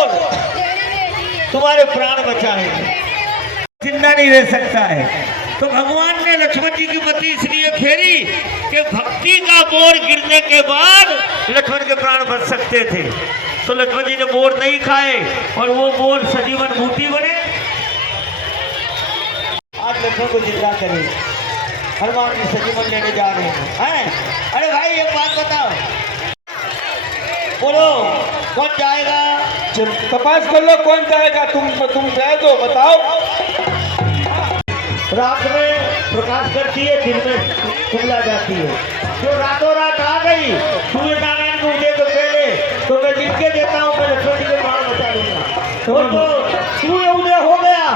बोल, तुम्हारे प्राण बचाएंगे, जिंदा नहीं रह सकता है। तो भगवान ने लक्ष्मण जी की मति इसलिए फेरी कि भक्ति का बोर गिरने के बाद लक्ष्मण के प्राण बच सकते थे। तो लक्ष्मण जी ने बोर नहीं खाए और वो बोर सजीवन बूटी बने। आज लक्ष्मण को जिंदा करें, हनुमान जी सजीवन लेने जा रहे हैं। अरे भाई एक बात बताओ, बोलो कौन जाएगा? तपास कर लो कौन जाएगा। तुम गए तो बताओ। रात में प्रकाश करती है, दिन में कुमला जाती है। जो रातों रात आ गई सूर्य नारायण को उदय के पहले, तो मैं लिख के देता हूँ, मैं लक्ष्मण जी के प्राण बचा लूंगा। तो सूर्य उदय हो गया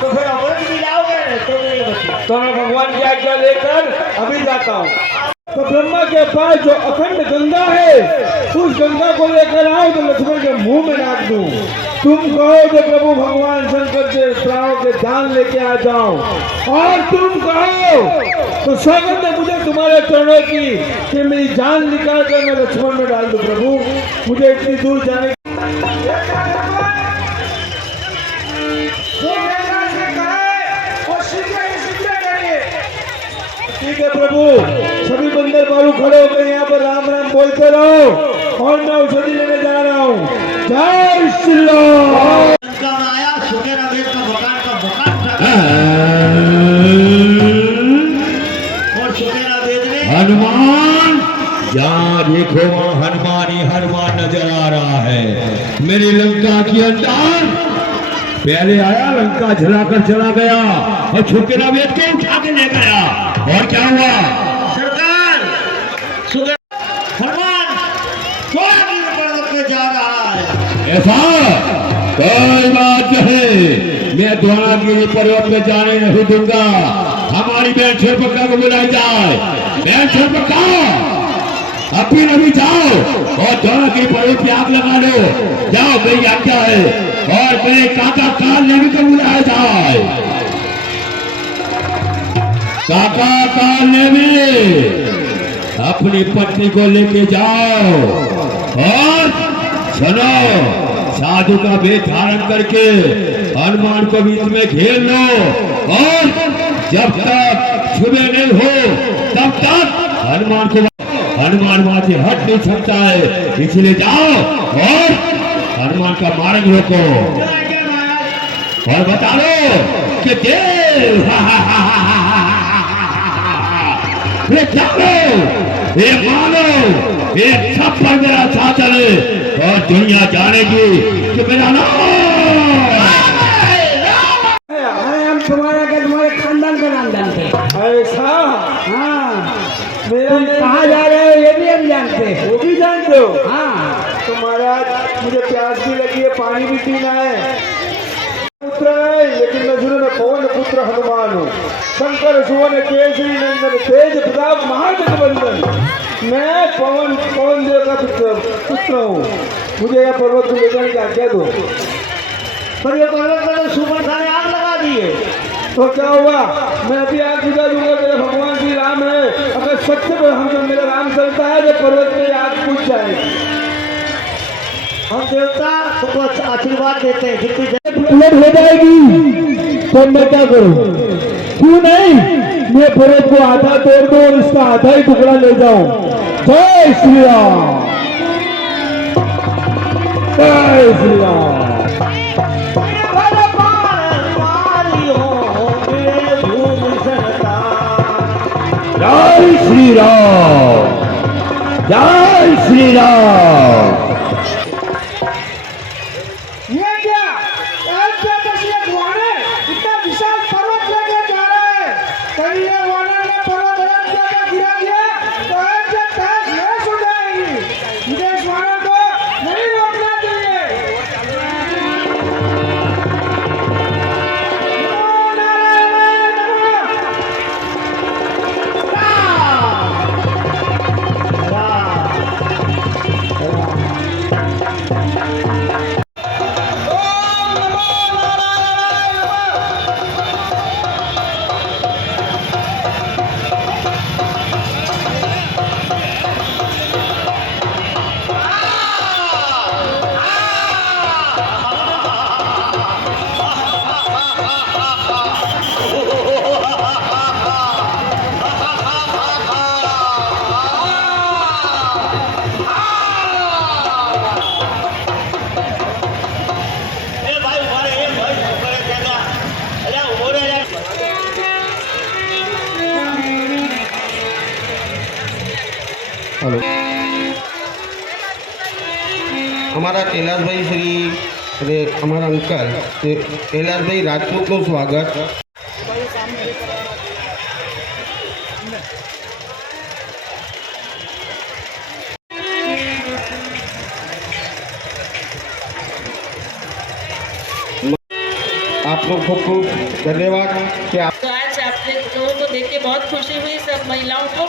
तो फिर अमृत मिलाओगे तो नहीं बची। तो मैं भगवान की आज्ञा लेकर अभी जाता हूँ। तो ब्रह्मा के पास जो अखंड गंगा है, उस गंगा को लेकर आओ तो लक्ष्मण के मुंह में डाल दूं। तुम कहो तो प्रभु भगवान शंकर के प्राणों के दान लेके आ जाओ, और तुम कहो तो स्वागत है मुझे तुम्हारे चरणों की कि मेरी जान निकाल कर मैं लक्ष्मण में डाल दूं। प्रभु मुझे इतनी दूर जाने ठीक है प्रभु। सभी बंदर बालू खड़े होकर यहाँ पर राम राम बोलते रहो और मैं औषधि लेने जा रहा हूँ। जय श्री राम। आया सुखेरा वेद का भगवान का भगवान और सुखेरा वेद ने हनुमान, जहाँ देखो वहाँ हनुमान ही हनुमान नजर आ रहा है। मेरी लंका के अंदर पहले आया, लंका जलाकर चला गया और छुकेरा वेद को उठा के ले गया। और क्या हुआ? सरकार हनुमान पर्वत पे जा रहा है। ऐसा कोई बात नहीं, मैं द्वारागिरी पर्वत पे जाने नहीं दूंगा। हमारी बहन शेरपक्का को बुलाई जाए। बहन शेरपक्का अभी अभी जाओ और द्वारागिरी पर्वत पे आग लगा लो। जाओ, मेरी आज्ञा है। और मेरे काका काल ने भी को बुलाया जाए। काका काल ने भी अपनी पत्नी को लेके जाओ और सुनो, साधु का वेश धारण करके हनुमान को बीच में घेर लो, और जब तक सुबह नहीं हो तब तक हनुमान वहां से हट नहीं सकता है। इसलिए जाओ और हनुमान का मार्ग रोको और बता दो कि देव ये मानो ये सब पर मेरा साथ चले और दुनिया जानेगी कि मेरा नाम हम तुम्हारे खानदान का नाम जानते हैं। ऐसा? हाँ। तुम कहाँ जा रहे हो ये भी हम जानते हैं। वो भी जानते हो? हाँ। तो महाराज मुझे प्यास भी लगी है, पानी भी पीना है। पुत्र है, लेकिन मैं शुरू में पवन पुत्र हनुमान हूँ। शंकर सुवन केसरी नंदन तेज प्रताप महागठबंधन। मैं पवन देव का पुत्र हूँ। मुझे यह पर्वत को ले जाने की आज्ञा दो। पर ये पर्वत में तो सुपर खाने आग लगा दिए तो क्या हुआ? मैं अभी आग बुझा दूंगा। मेरे भगवान श्री राम है। अगर सत्य पर हम मेरा राम चलता है तो पर्वत में आग बुझ जाएगी। हम देवता तुमको आशीर्वाद देते हैं, जितनी उलट हो जाएगी तो मैं क्या करूं? क्यों नहीं, मैं पर्वत को आधा तोड़ दूं और इसका आधा ही टुकड़ा ले जाऊं। जय श्री राम, जय श्री राम। जय श्री राम, जय श्री राम। અમારા કૈલાસભાઈ શ્રી એટલે અમારા અંકલ તે કૈલાસભાઈ રાજપૂતનું સ્વાગત. आपको खूब खूब धन्यवाद कि आप तो आज आपने लोगों को देख के बहुत खुशी हुई, सब महिलाओं को,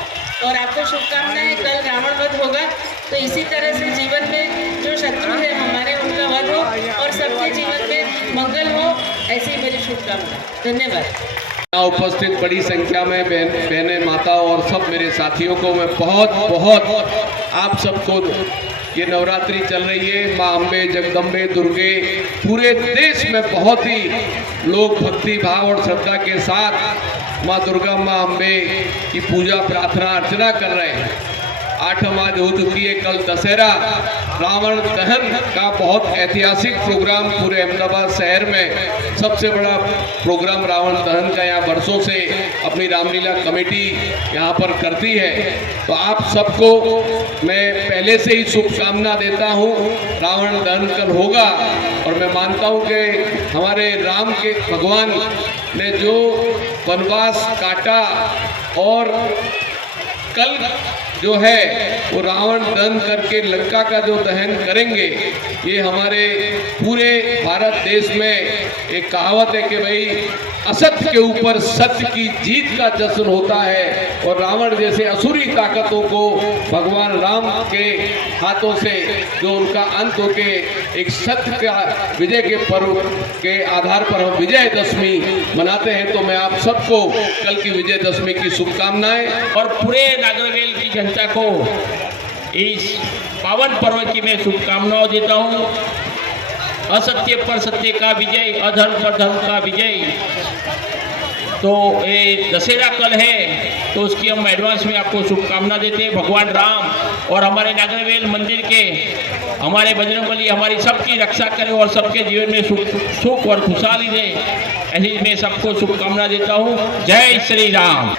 और आपको शुभकामनाएं. कल रावण वध होगा, तो इसी तरह से जीवन में जो शत्रु है हमारे, उनका वध हो और सबके जीवन में मंगल हो, ऐसी मेरी शुभकामनाएं. धन्यवाद. यहाँ उपस्थित बड़ी संख्या में बहनें, माता और सब मेरे साथियों को मैं बहुत आप सबको, ये नवरात्रि चल रही है, माँ अम्बे, जगदम्बे, दुर्गे, पूरे देश में बहुत ही लोग भक्ति भाव और श्रद्धा के साथ माँ दुर्गा, माँ अम्बे की पूजा प्रार्थना अर्चना कर रहे हैं. 8 आज हो चुकी है, कल दशहरा रावण दहन का बहुत ऐतिहासिक प्रोग्राम पूरे अहमदाबाद शहर में सबसे बड़ा प्रोग्राम रावण दहन का यहाँ वर्षों से अपनी रामलीला कमेटी यहाँ पर करती है. तो आप सबको मैं पहले से ही शुभकामना देता हूँ. रावण दहन कल होगा और मैं मानता हूँ कि हमारे राम के भगवान ने जो वनवास काटा और कल जो है वो रावण दहन करके लंका का जो दहन करेंगे, ये हमारे पूरे भारत देश में एक कहावत है कि भाई असत्य के ऊपर सत्य की जीत का जश्न होता है. और रावण जैसे असुरी ताकतों को भगवान राम के हाथों से जो उनका अंत होके एक सत्य का विजय के पर्व के आधार पर हम विजयदशमी मनाते हैं. तो मैं आप सबको कल की विजयदशमी की शुभकामनाएं और पूरे नागरवेल की जनता को इस पावन पर्व की मैं शुभकामनाएं देता हूँ. असत्य पर सत्य का विजय, अधर्म पर धर्म का विजय. तो ये दशहरा कल है, तो उसकी हम एडवांस में आपको शुभकामना देते हैं. भगवान राम और हमारे नागरवेल मंदिर के हमारे बजरंगबली हमारी सबकी रक्षा करें और सबके जीवन में सुख और खुशहाली दे, ऐसी मैं सबको शुभकामना देता हूँ. जय श्री राम.